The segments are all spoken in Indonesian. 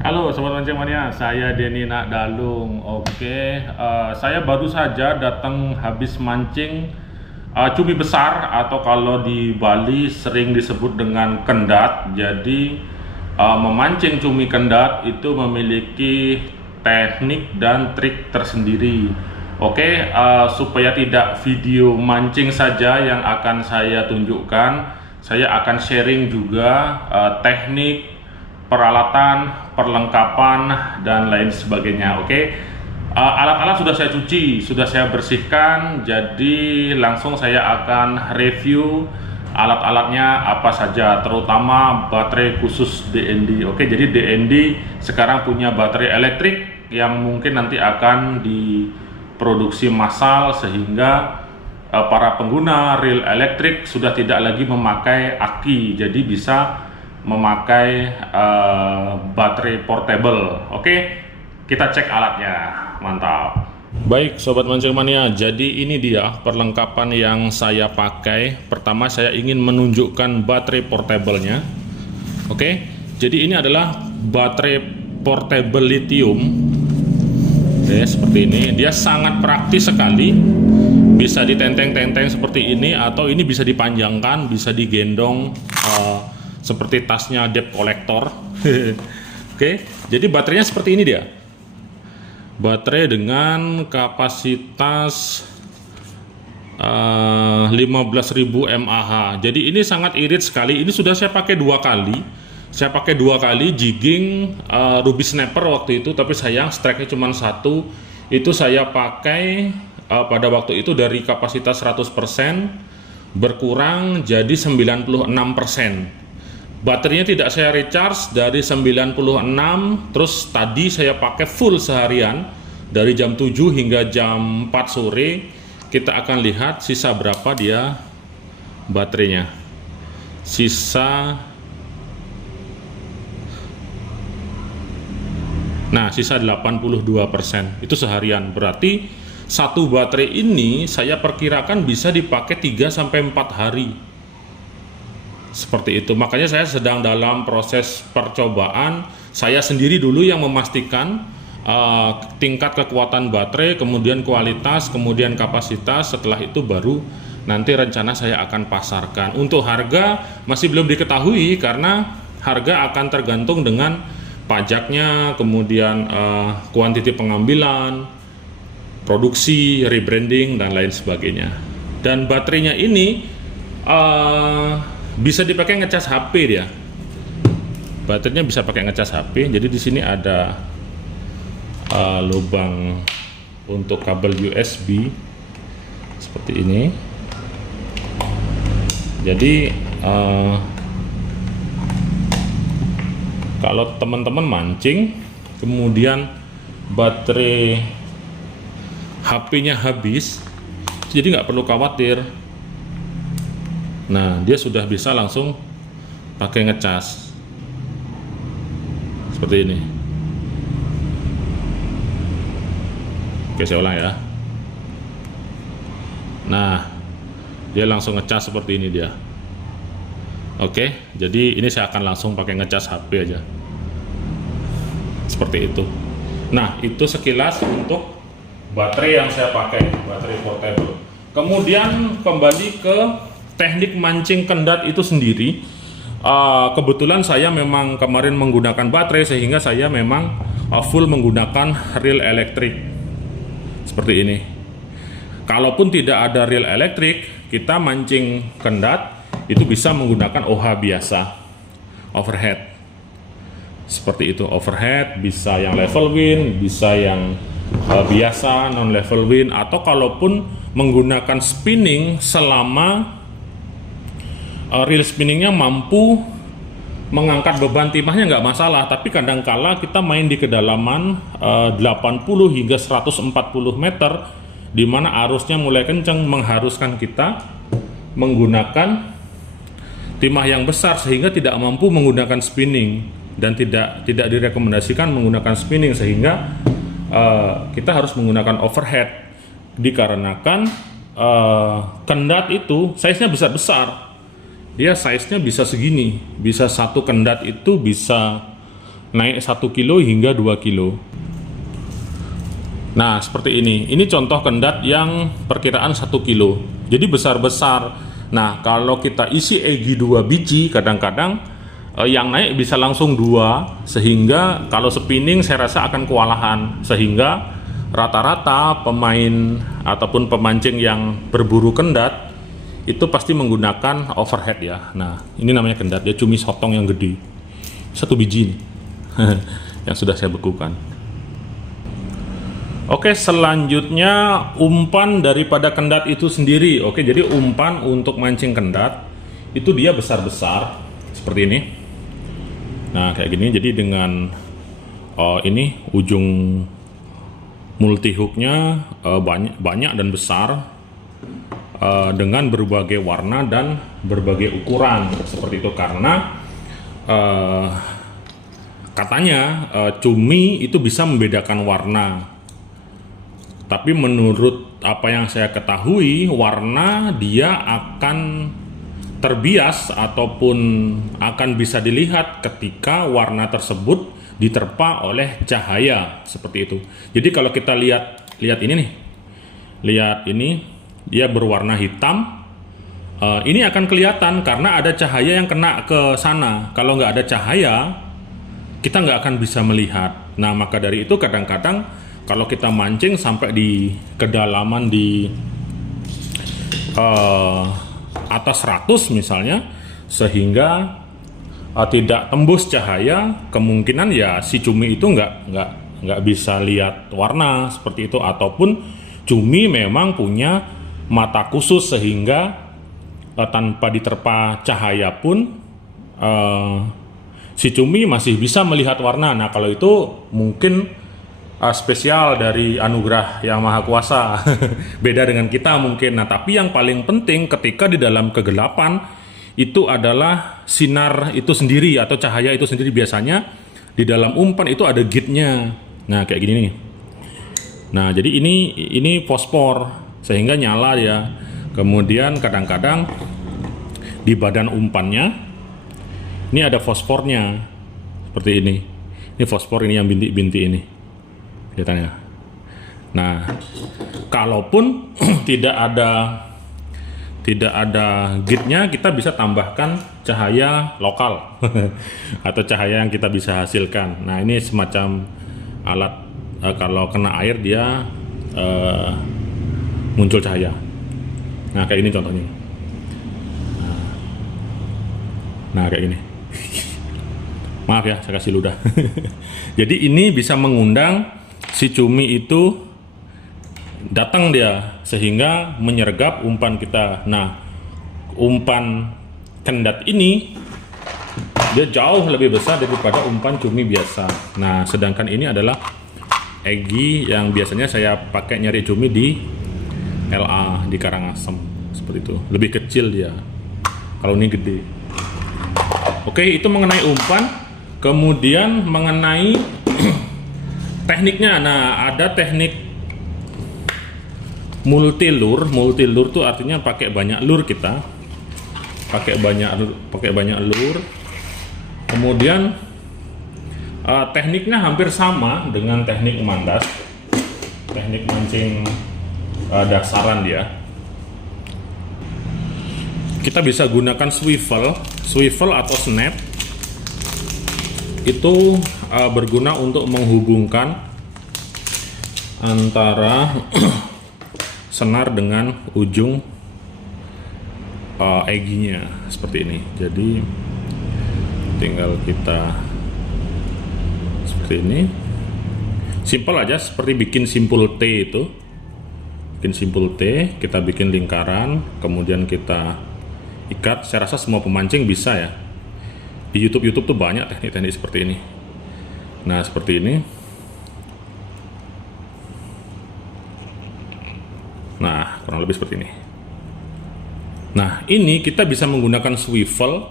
Halo Sobat Mancing Mania, saya Denny Nakdalung. Saya baru saja datang habis mancing cumi besar atau kalau di Bali sering disebut dengan kendat. Jadi memancing cumi kendat itu memiliki teknik dan trik tersendiri. Supaya tidak video mancing saja yang akan saya tunjukkan, saya akan sharing juga teknik, peralatan, perlengkapan, dan lain sebagainya. Alat-alat sudah saya cuci, sudah saya bersihkan, jadi langsung saya akan review alat-alatnya apa saja, terutama baterai khusus DND. Jadi DND sekarang punya baterai elektrik yang mungkin nanti akan diproduksi massal sehingga para pengguna reel elektrik sudah tidak lagi memakai aki, jadi bisa memakai baterai portable. Kita cek alatnya, mantap. Baik Sobat Mancing Mania, jadi ini dia perlengkapan yang saya pakai. Pertama saya ingin menunjukkan baterai portable-nya. Jadi ini adalah baterai portable lithium. Seperti ini, dia sangat praktis sekali. Bisa ditenteng-tenteng seperti ini, atau ini bisa dipanjangkan, bisa digendong seperti tasnya debt collector. Jadi baterainya seperti ini dia. Baterai dengan kapasitas 15.000 mAh. Jadi ini sangat irit sekali. Ini sudah saya pakai dua kali. Saya pakai dua kali jigging ruby snapper waktu itu, tapi sayang strike-nya cuma satu. Itu saya pakai pada waktu itu dari kapasitas 100% berkurang jadi 96%. Baterainya tidak saya recharge dari 96, terus tadi saya pakai full seharian dari jam 7 hingga jam 4 sore. Kita akan lihat sisa berapa dia baterainya. Sisa 82%. Itu seharian. Berarti satu baterai ini saya perkirakan bisa dipakai 3-4 hari. Seperti itu, makanya saya sedang dalam proses percobaan. Saya sendiri dulu yang memastikan tingkat kekuatan baterai, kemudian kualitas, kemudian kapasitas. Setelah itu baru nanti rencana saya akan pasarkan. Untuk harga masih belum diketahui karena harga akan tergantung dengan pajaknya, kemudian kuantiti pengambilan, produksi, rebranding, dan lain sebagainya. Dan baterainya ini bisa dipakai ngecas HP dia. Baterainya bisa pakai ngecas HP. Jadi di sini ada lubang untuk kabel USB seperti ini. Jadi kalau teman-teman mancing kemudian baterai HP-nya habis, jadi nggak perlu khawatir. Nah, dia sudah bisa langsung pakai ngecas seperti ini. Saya ulang ya. Nah, dia langsung ngecas seperti ini dia. Jadi ini saya akan langsung pakai ngecas HP aja seperti itu. Nah, itu sekilas untuk baterai yang saya pakai, baterai portable. Kemudian kembali ke teknik mancing kendat itu sendiri. Kebetulan saya memang kemarin menggunakan baterai sehingga saya memang full menggunakan reel elektrik seperti ini. Kalaupun tidak ada reel elektrik, kita mancing kendat itu bisa menggunakan OH biasa, overhead seperti itu. Overhead bisa yang level wind, bisa yang biasa non level wind, atau kalaupun menggunakan spinning selama reel spinningnya mampu mengangkat beban timahnya nggak masalah. Tapi kadangkala kita main di kedalaman 80 hingga 140 meter, di mana arusnya mulai kencang, mengharuskan kita menggunakan timah yang besar sehingga tidak mampu menggunakan spinning, dan tidak direkomendasikan menggunakan spinning, sehingga kita harus menggunakan overhead dikarenakan kendat itu size-nya besar-besar. Dia size-nya bisa segini, bisa satu kendat itu bisa naik 1 kilo hingga 2 kilo. Nah, seperti ini. Ini contoh kendat yang perkiraan 1 kilo. Jadi besar-besar. Nah, kalau kita isi egi 2 biji, kadang-kadang yang naik bisa langsung 2, sehingga kalau spinning saya rasa akan kewalahan. Sehingga rata-rata pemain ataupun pemancing yang berburu kendat itu pasti menggunakan overhead ya. Nah, ini namanya kendat, dia cumi sotong yang gede. 1 biji nih. Yang sudah saya bekukan. Oke, selanjutnya umpan daripada kendat itu sendiri. Oke, jadi umpan untuk mancing kendat itu dia besar-besar seperti ini. Nah, kayak gini. Jadi dengan ini ujung multi hooknya banyak dan besar, dengan berbagai warna dan berbagai ukuran seperti itu, karena katanya cumi itu bisa membedakan warna. Tapi menurut apa yang saya ketahui, warna dia akan terbias ataupun akan bisa dilihat ketika warna tersebut diterpa oleh cahaya seperti itu. Jadi kalau kita lihat ini nih, lihat ini, dia berwarna hitam. Ini akan kelihatan karena ada cahaya yang kena ke sana. Kalau nggak ada cahaya, kita nggak akan bisa melihat. Nah, maka dari itu kadang-kadang kalau kita mancing sampai di kedalaman di atas 100 misalnya, sehingga tidak tembus cahaya, kemungkinan ya si cumi itu nggak bisa lihat warna seperti itu, ataupun cumi memang punya mata khusus sehingga tanpa diterpa cahaya pun si cumi masih bisa melihat warna. Nah, kalau itu mungkin spesial dari anugerah yang maha kuasa. Beda dengan kita mungkin. Nah, tapi yang paling penting ketika di dalam kegelapan itu adalah sinar itu sendiri atau cahaya itu sendiri. Biasanya di dalam umpan itu ada gate-nya. Nah, kayak gini nih. Nah, jadi ini fosfor sehingga nyala ya. Kemudian kadang-kadang di badan umpannya ini ada fosfornya seperti ini. Ini fosfor, ini yang bintik-bintik ini. Kelihatannya. Nah, kalaupun tidak ada gate-nya, kita bisa tambahkan cahaya lokal atau cahaya yang kita bisa hasilkan. Nah, ini semacam alat, kalau kena air dia muncul cahaya. Nah, kayak ini contohnya. Nah, kayak gini. Maaf ya, saya kasih ludah. Jadi ini bisa mengundang si cumi itu datang dia, sehingga menyergap umpan kita. Nah, umpan kendat ini dia jauh lebih besar daripada umpan cumi biasa. Nah, sedangkan ini adalah egi yang biasanya saya pakai nyari cumi di LA di Karangasem seperti itu. Lebih kecil dia. Kalau ini gede. Oke, itu mengenai umpan. Kemudian mengenai tekniknya. Nah, ada teknik multi lure. Multi lure tuh artinya pakai banyak lure kita. Pakai banyak lure. Kemudian tekniknya hampir sama dengan teknik mandas. Teknik mancing dasaran dia. Kita bisa gunakan swivel atau snap. Itu berguna untuk menghubungkan antara senar dengan ujung eginya seperti ini. Jadi tinggal kita seperti ini, simple aja, seperti bikin simpul T itu. Bikin simpul T, kita bikin lingkaran, kemudian kita ikat. Saya rasa semua pemancing bisa ya. Di YouTube tuh banyak teknik-teknik seperti ini. Nah, seperti ini. Nah, kurang lebih seperti ini. Nah, ini kita bisa menggunakan swivel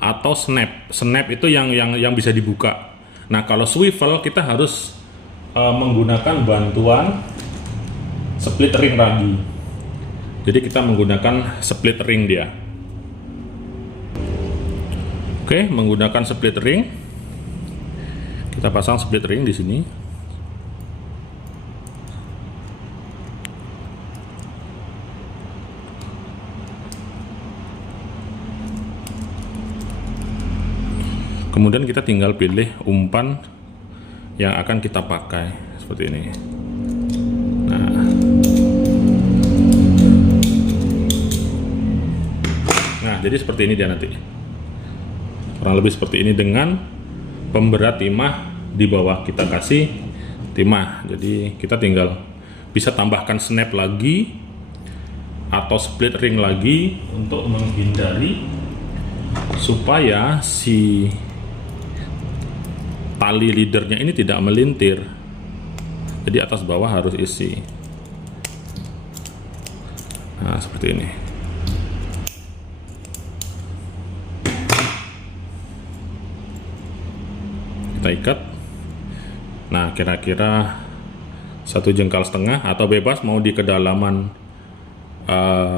atau snap. Snap itu yang bisa dibuka. Nah, kalau swivel kita harus menggunakan bantuan split ring ragi. Jadi kita menggunakan split ring dia. Oke, menggunakan split ring. Kita pasang split ring di sini. Kemudian kita tinggal pilih umpan yang akan kita pakai seperti ini. Nah, jadi seperti ini dia nanti. Kurang lebih seperti ini dengan pemberat timah di bawah, kita kasih timah. Jadi kita tinggal bisa tambahkan snap lagi atau split ring lagi untuk menghindari supaya si tali leadernya ini tidak melintir. Jadi atas bawah harus isi. Nah, seperti ini. Kita ikat. Nah, kira-kira 1,5 jengkal atau bebas mau di kedalaman,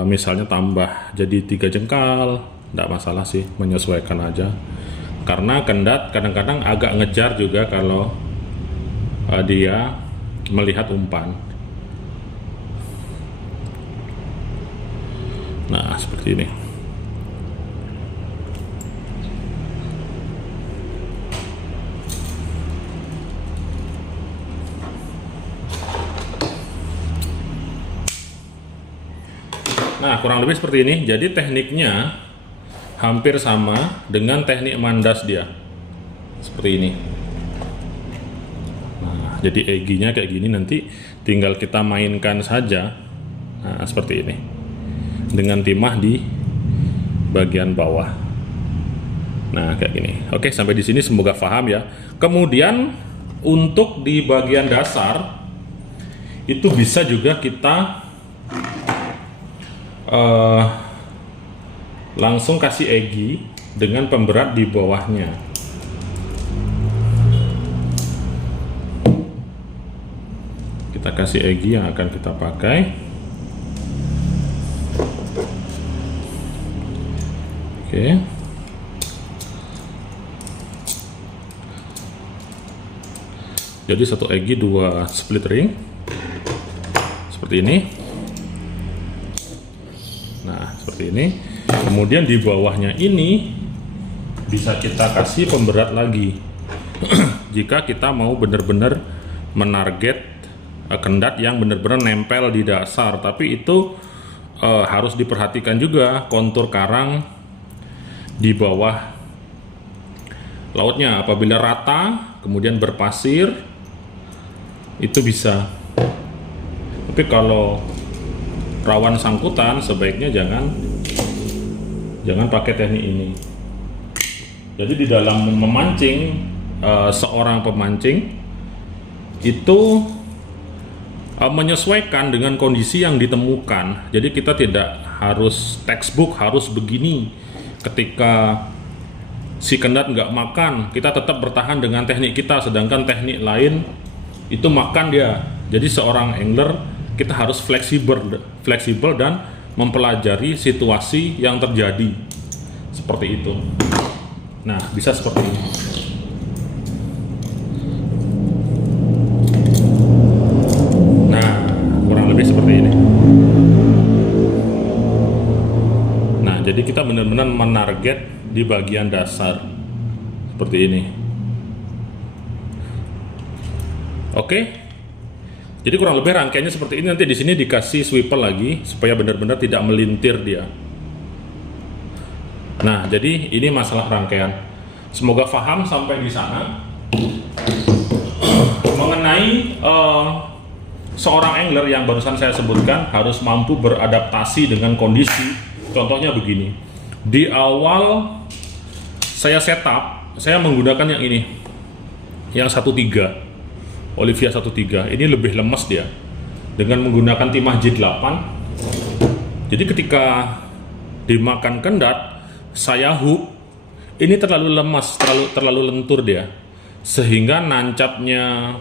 misalnya tambah jadi 3 jengkal, tidak masalah sih, menyesuaikan aja. Karena kendat kadang-kadang agak ngejar juga kalau dia melihat umpan. Nah, seperti ini. Nah, kurang lebih seperti ini. Jadi tekniknya hampir sama dengan teknik mandas dia. Seperti ini. Nah, jadi eginya kayak gini, nanti tinggal kita mainkan saja. Nah, seperti ini. Dengan timah di bagian bawah. Nah, kayak gini. Oke, sampai di sini semoga paham ya. Kemudian untuk di bagian dasar itu bisa juga kita langsung kasih egi dengan pemberat di bawahnya. Kita kasih egi yang akan kita pakai. Oke. Jadi 1 egi 2 split ring seperti ini. Nah, seperti ini. Kemudian di bawahnya ini bisa kita kasih pemberat lagi. Jika kita mau benar-benar menarget kendat yang benar-benar nempel di dasar, tapi itu harus diperhatikan juga kontur karang di bawah lautnya. Apabila rata kemudian berpasir itu bisa, tapi kalau rawan sangkutan sebaiknya jangan pakai teknik ini. Jadi di dalam memancing, seorang pemancing itu menyesuaikan dengan kondisi yang ditemukan. Jadi kita tidak harus textbook harus begini. Ketika si kendat nggak makan, kita tetap bertahan dengan teknik kita, sedangkan teknik lain itu makan dia. Jadi seorang angler kita harus fleksibel dan mempelajari situasi yang terjadi seperti itu. Nah, bisa seperti ini. Nah, kurang lebih seperti ini. Nah, jadi kita benar-benar menarget di bagian dasar seperti ini. Oke. Jadi kurang lebih rangkaiannya seperti ini. Nanti di sini dikasih swivel lagi supaya benar-benar tidak melintir dia. Nah, jadi ini masalah rangkaian. Semoga paham sampai di sana. Mengenai seorang angler yang barusan saya sebutkan harus mampu beradaptasi dengan kondisi. Contohnya begini. Di awal saya setup, saya menggunakan yang ini. Yang 1.3. Olivia 1.3 ini lebih lemes dia dengan menggunakan timah J8. Jadi ketika dimakan kendat, saya hook ini terlalu lemas, terlalu lentur dia, sehingga nancapnya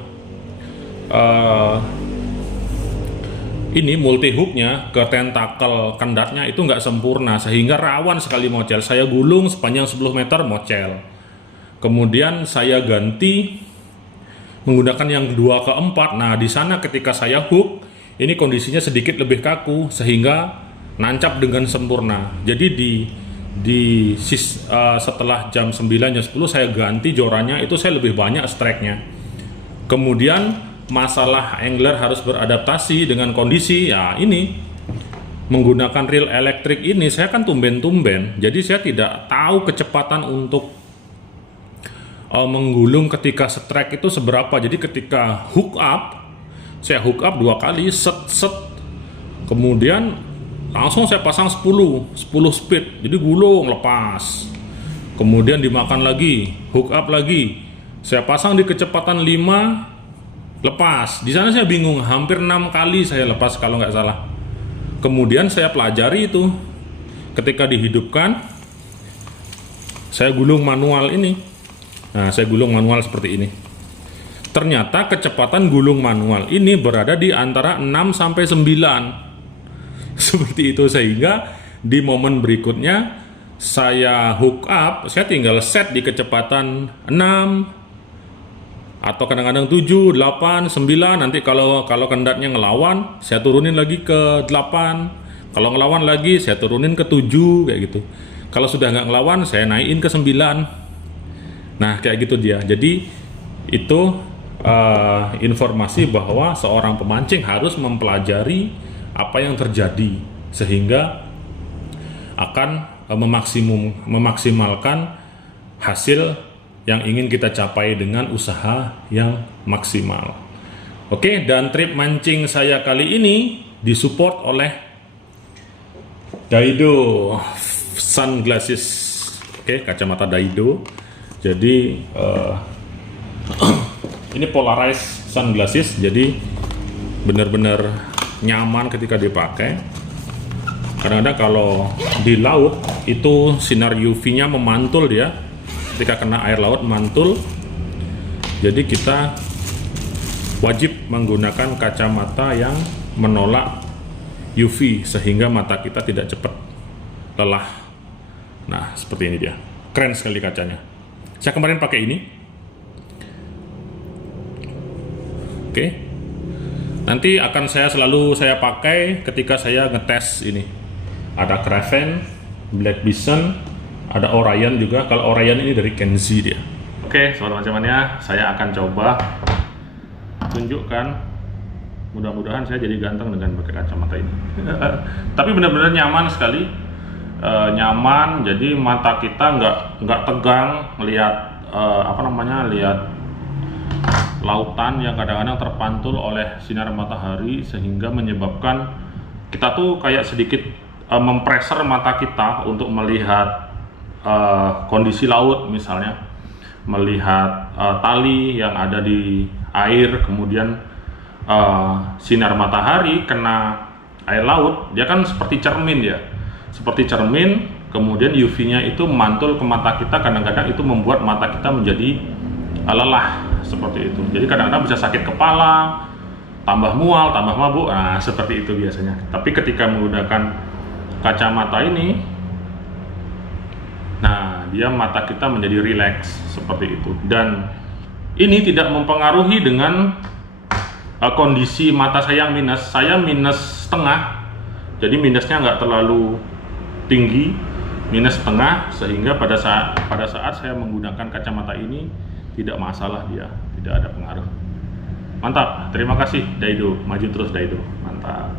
ini multi hooknya ke tentakel kendatnya itu nggak sempurna, sehingga rawan sekali mocel. Saya gulung sepanjang 10 meter mocel. Kemudian saya ganti menggunakan yang 2 ke 4. Nah, di sana ketika saya hook, ini kondisinya sedikit lebih kaku sehingga nancap dengan sempurna. Jadi setelah jam 9 jam 10 saya ganti jorannya, itu saya lebih banyak strike-nya. Kemudian masalah angler harus beradaptasi dengan kondisi, ya ini menggunakan reel elektrik ini saya kan tumben-tumben, jadi saya tidak tahu kecepatan untuk menggulung ketika strike itu seberapa. Jadi ketika hook up, saya hook up 2 kali set, kemudian langsung saya pasang 10 speed, jadi gulung lepas, kemudian dimakan lagi, hook up lagi, saya pasang di kecepatan 5, lepas. Di sana saya bingung, hampir 6 kali saya lepas kalau nggak salah. Kemudian saya pelajari itu, ketika dihidupkan, saya gulung manual ini. Nah, saya gulung manual seperti ini. Ternyata kecepatan gulung manual ini berada di antara 6 sampai 9. Seperti itu, sehingga di momen berikutnya saya hook up, saya tinggal set di kecepatan 6 atau kadang-kadang 7, 8, 9. Nanti kalau kendatnya ngelawan, saya turunin lagi ke 8. Kalau ngelawan lagi, saya turunin ke 7, kayak gitu. Kalau sudah nggak ngelawan, saya naikin ke 9. Nah, kayak gitu dia. Jadi itu informasi bahwa seorang pemancing harus mempelajari apa yang terjadi sehingga akan memaksimalkan hasil yang ingin kita capai dengan usaha yang maksimal. Oke, dan trip mancing saya kali ini disupport oleh Daido Sunglasses. Oke, kacamata Daido. Jadi ini polarized sunglasses, jadi benar-benar nyaman ketika dipakai. Kadang-kadang kalau di laut itu sinar UV-nya memantul dia. Ketika kena air laut mantul, jadi kita wajib menggunakan kacamata yang menolak UV sehingga mata kita tidak cepat lelah. Nah, seperti ini dia, keren sekali kacanya. Saya kemarin pakai ini. Oke, nanti akan saya pakai ketika saya ngetes ini. Ada Kraven, Black Bison, ada Orion juga. Kalau Orion ini dari Kenzie dia. Oke, sobat mancamannya, saya akan coba tunjukkan. Mudah-mudahan saya jadi ganteng dengan pakai kacamata ini. Tapi benar-benar nyaman sekali, nyaman. Jadi mata kita nggak tegang lihat lihat lautan yang kadang-kadang terpantul oleh sinar matahari sehingga menyebabkan kita tuh kayak sedikit mempreser mata kita untuk melihat kondisi laut, misalnya melihat tali yang ada di air, kemudian sinar matahari kena air laut, dia kan seperti cermin ya, seperti cermin, kemudian UV-nya itu mantul ke mata kita, kadang-kadang itu membuat mata kita menjadi lelah, seperti itu. Jadi kadang-kadang bisa sakit kepala, tambah mual, tambah mabuk, nah seperti itu biasanya. Tapi ketika menggunakan kacamata ini, nah, dia mata kita menjadi rileks seperti itu. Dan ini tidak mempengaruhi dengan kondisi mata saya yang minus. Saya minus setengah, jadi minusnya nggak terlalu tinggi, minus setengah, sehingga pada saat saya menggunakan kacamata ini tidak masalah, dia tidak ada pengaruh. Mantap, terima kasih Daido, maju terus Daido, mantap.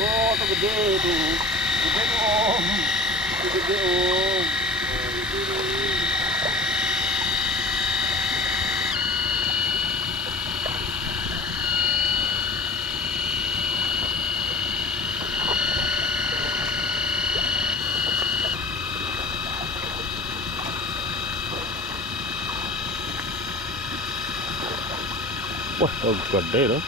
Oh, itu gede itu. Gede om. Itu gede om. Wah, gede loh.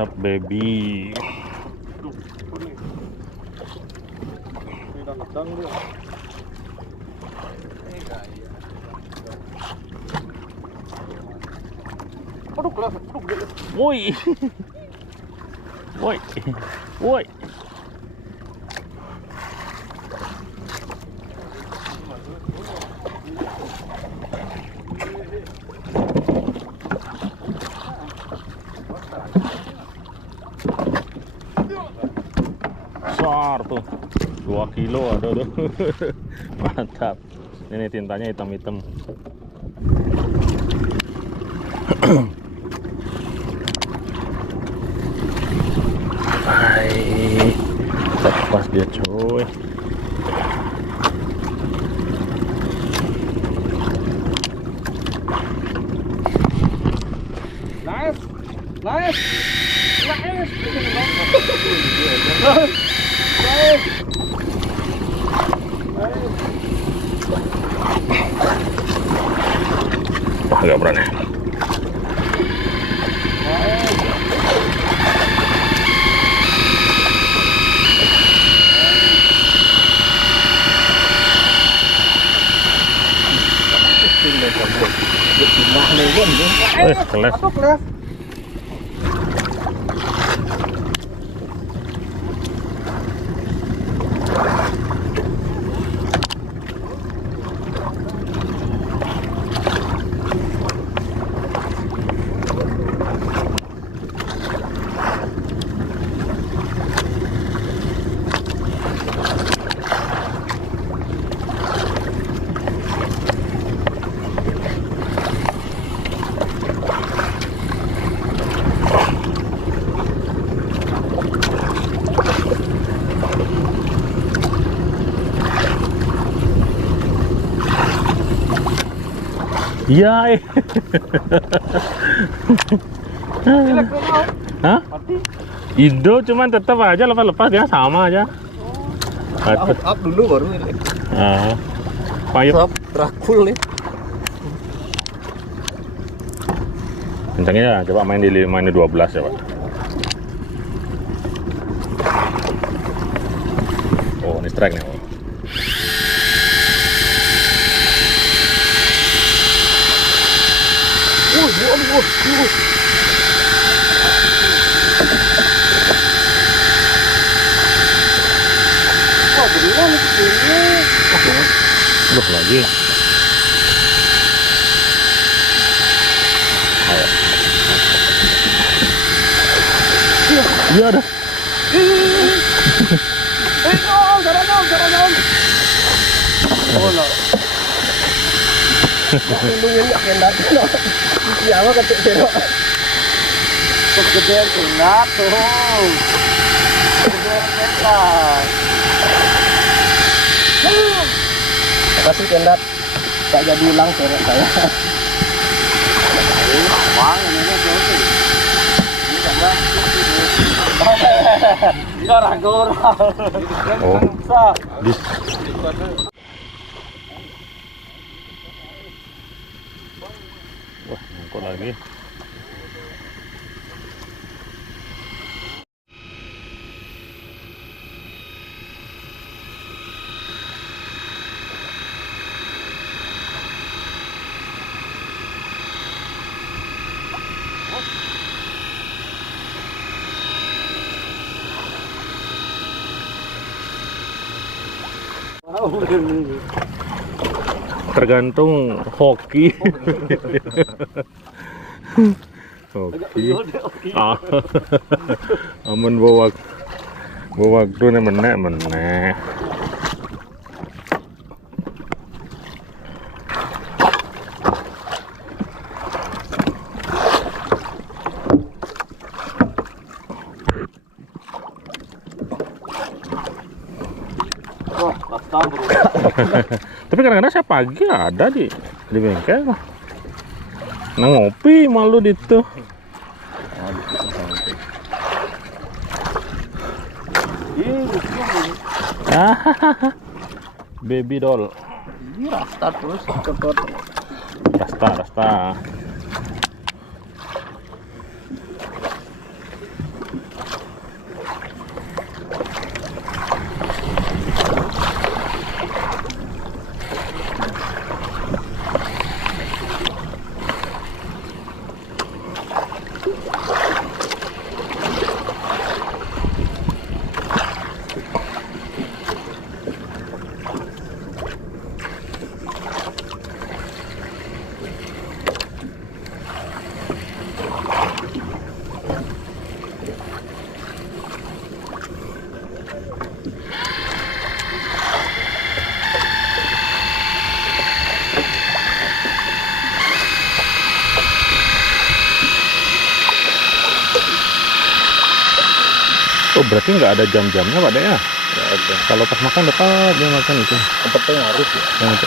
Mantap baby. Woi. Woi. Woi. Besar tuh, 2 kilo ada tuh. Mantap. Ini tintanya hitam-hitam. Hai, lepas dia coy. Nice, nice, nice. Wah, agak berani. Keles. Iya. Hah? Indo cuman tetap aja lepas-lepas dia sama aja. Up dulu baru ini. Ah. Payung. Stop, Dracul nih. Kencangnya coba main di 12 ya, Pak. Oh, ini strike nih, Pak. Wah, beneran ini. Loh, lagi. Ayo. Iya ada. Garang. Oh, no. Tungguin ya kendat no. Siapa ketik zero. Kegedean kendat tuh. Kegedean kendat. Kasih kendat. Tak jadi ulang seret saya. Wang ini jauh. Ini kendat. Garang-garang. Oh. Dis. Wah, kok lagi? Tergantung hoki. Hoki. Ah. Amun bawa waktu nih menek. Tapi kadang-kadang saya pagi ada di bengkel. Nah, ngopi malu di itu. Baby doll. Ini rasta terus kekot. Rasta. Oh, berarti nggak ada jam-jamnya Pak Dek ya? Nggak ada. Kalau pas makan tetap dia makan itu. Yang penting harus ya.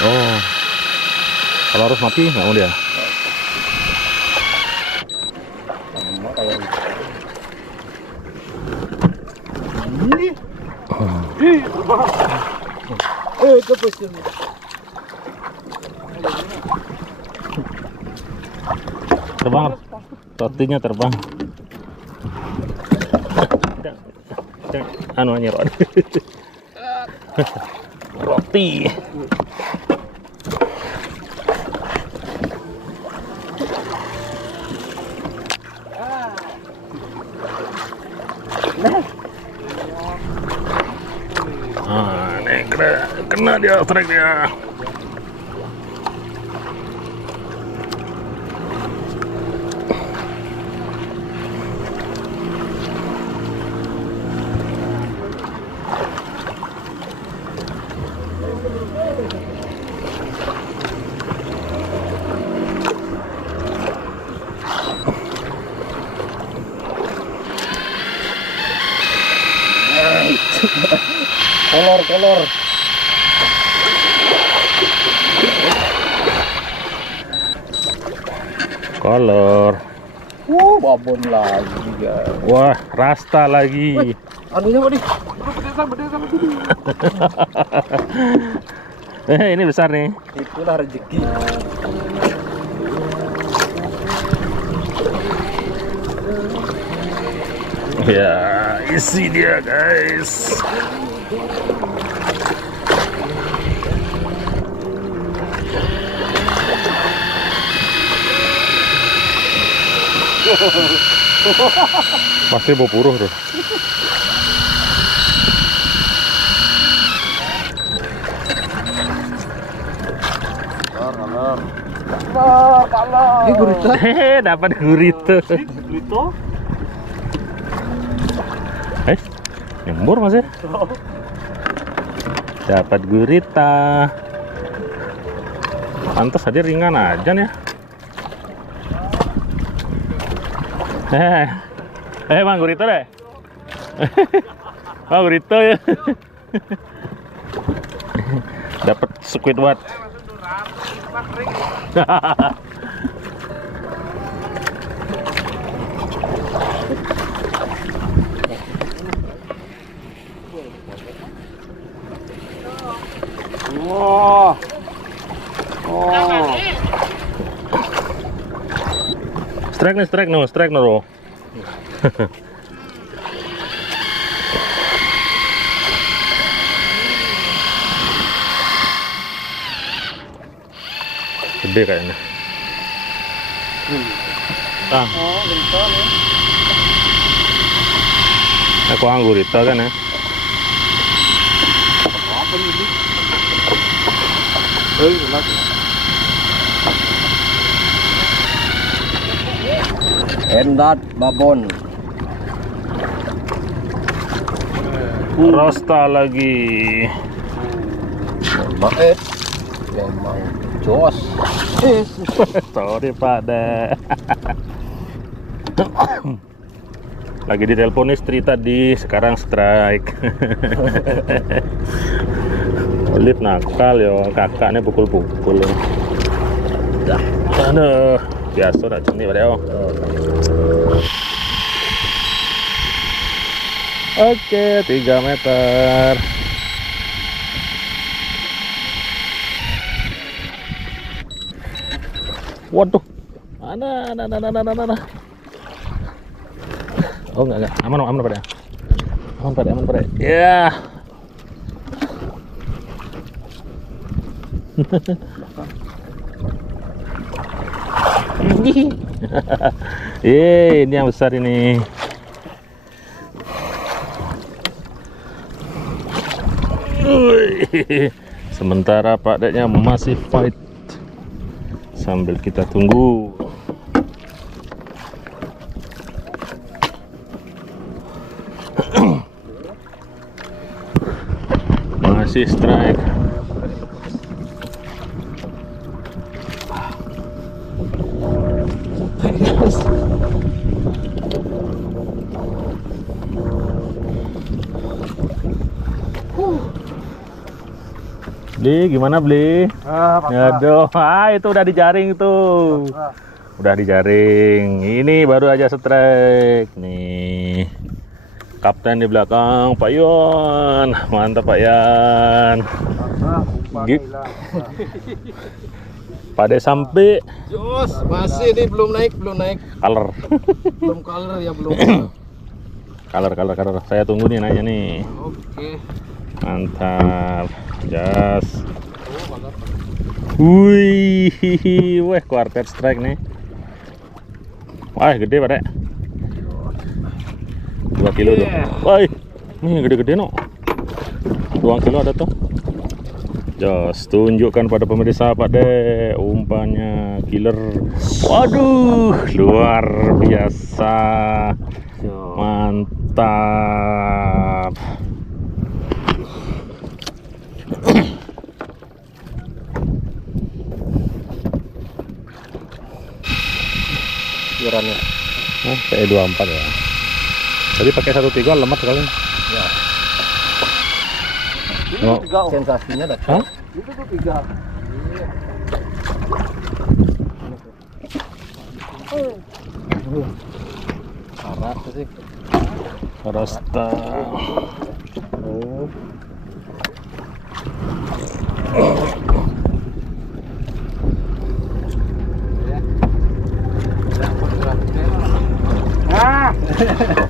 Oh, kalau harus mati nggak mau dia? Sama kayak ini. Terbang. Ke posisi. Terbang, rotinya terbang. Anu nyerot. Roti. Ah, nih kena dia strike dia. Kolor. Kolor. Babon lagi guys. Wah, rasta lagi. Anunya Pak, berdesa sini. Ini besar nih. Itulah rezeki. Ya, isi dia guys. Pasti bau puruh tuh. Ini gurita. Dapat gurita. Gurita. Nyembur Mas ya. Dapat gurita. Pantas aja ringan aja nih ya. Bang gurita deh. Bang gurita ya. Dapat Squidward. Wah. Strike no. Gede kayaknya. Gurita nih. Aku anggurita kan ya. Apa ini? Lagi. Endat babon. Rosta lagi. Memang jos. Sorry Pak De. Lagi ditelepon istri tadi, sekarang strike. Olip nakal yo, kakaknya pukul-pukul. Aduh, biasa dah sini Pak De. Oke, 3 meter. Waduh, ada. Oh enggak, aman Pak De. Aman Pak De. Ya. Ini yang besar ini. Sementara Pak Deknya masih fight sambil kita tunggu. Masih strike. Beli, gimana beli? Aduh, itu udah dijaring tuh. Udah dijaring. Ini baru aja strike. Nih. Kapten di belakang, Pak Yon. Mantap Pak Yan. Pada sampai. Jos, masih nih belum naik. Color. Belum color ya belum. Color. Saya tunggu nih nanya nih. Oke. Mantap. Jas. Wih, weh quartet strike nih. Wah, gede Pak Dek. 2 kilo tuh. Wah, ini gede-gede no. 2 kilo ada tuh. Jos, tunjukkan pada pemirsa Pak Dek umpannya killer. Waduh, luar biasa. Mantap. Ukurannya. Nah, kayak 24 ya. Jadi pakai 1.3 lemak sekali. Ya. Ini Oh. 3 sensasinya dah. Hah? Itu tuh 3. Parah sih. Rasta. Oh.